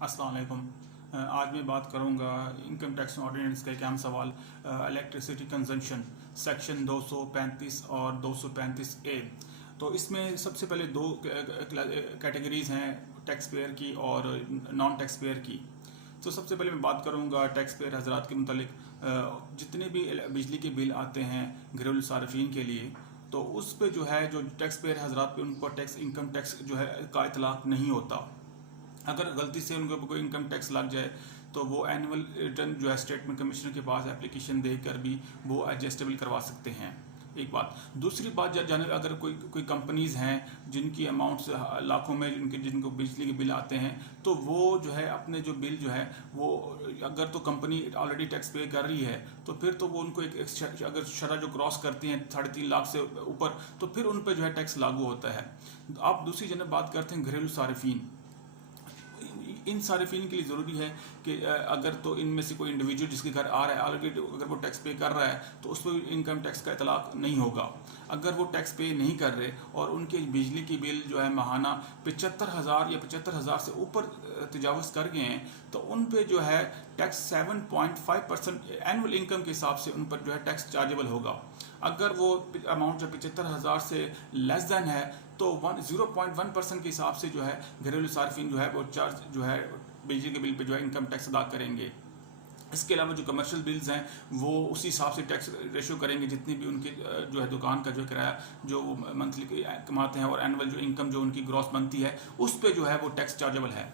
अस्सलाम वालेकुम। आज मैं बात करूंगा इनकम टैक्स ऑर्डिनेंस का एक अहम सवाल, इलेक्ट्रिसिटी कंजम्पशन सेक्शन 235 और 235 ए। तो इसमें सबसे पहले दो कैटेगरीज हैं, टैक्स पेयर की और नॉन टैक्स पेयर की। तो सबसे पहले मैं बात करूंगा टैक्स पेयर हजरात के मुतालिक। जितने भी बिजली के बिल आते हैं घरेलू सार्फिन के लिए, तो उस पे जो है जो टैक्स पेयर हजरात पे उनको टैक्स इनकम टैक्स जो है का इतलाक नहीं होता। अगर गलती से उनको कोई इनकम टैक्स लग जाए तो वो एनुअल रिटर्न जो है स्टेटमेंट कमिश्नर के पास एप्लीकेशन देकर भी वो एडजस्टेबल करवा सकते हैं। एक बात। दूसरी बात, जाने अगर कोई कंपनीज हैं जिनकी अमाउंट्स लाखों में जिनको बिजली के बिल आते हैं, तो वो जो है अपने जो बिल जो है वो अगर तो कंपनी ऑलरेडी टैक्स पे कर रही है तो फिर तो वो उनको एक अगर शरह जो क्रॉस करती हैं 3.5 लाख से ऊपर, तो फिर उन पर जो है टैक्स लागू होता है। आप दूसरी जगह बात करते हैं घरेलू सार्फिन। इन सार्फिन के लिए ज़रूरी है कि अगर तो इनमें से कोई इंडिविजुअल जिसके घर आ रहा है ऑलरेडी, अगर वो टैक्स पे कर रहा है तो उस पर इनकम टैक्स का इतलाक नहीं होगा। अगर वो टैक्स पे नहीं कर रहे और उनके बिजली की बिल जो है माहाना 75,000 या 75,000 से ऊपर तजावज़ कर गए हैं, तो उन पे जो है टैक्स 7.5% एनुअल इनकम के हिसाब से उन पर जो है टैक्स चार्जेबल होगा। अगर वो अमाउंट जो 75,000 से लेस दैन है तो 0.1% के हिसाब से जो है घरेलू सार्फिन जो है वो चार्ज जो है बिजली के बिल पे जो है इनकम टैक्स अदा करेंगे। इसके अलावा जो कमर्शियल बिल्स हैं वो उसी हिसाब से टैक्स रेशो करेंगे, जितनी भी उनकी जो है दुकान का जो किराया जो वो मंथली कमाते हैं और एनुअल जो इनकम जो उनकी ग्रॉस बनती है उस पर जो है वो टैक्स चार्जेबल है।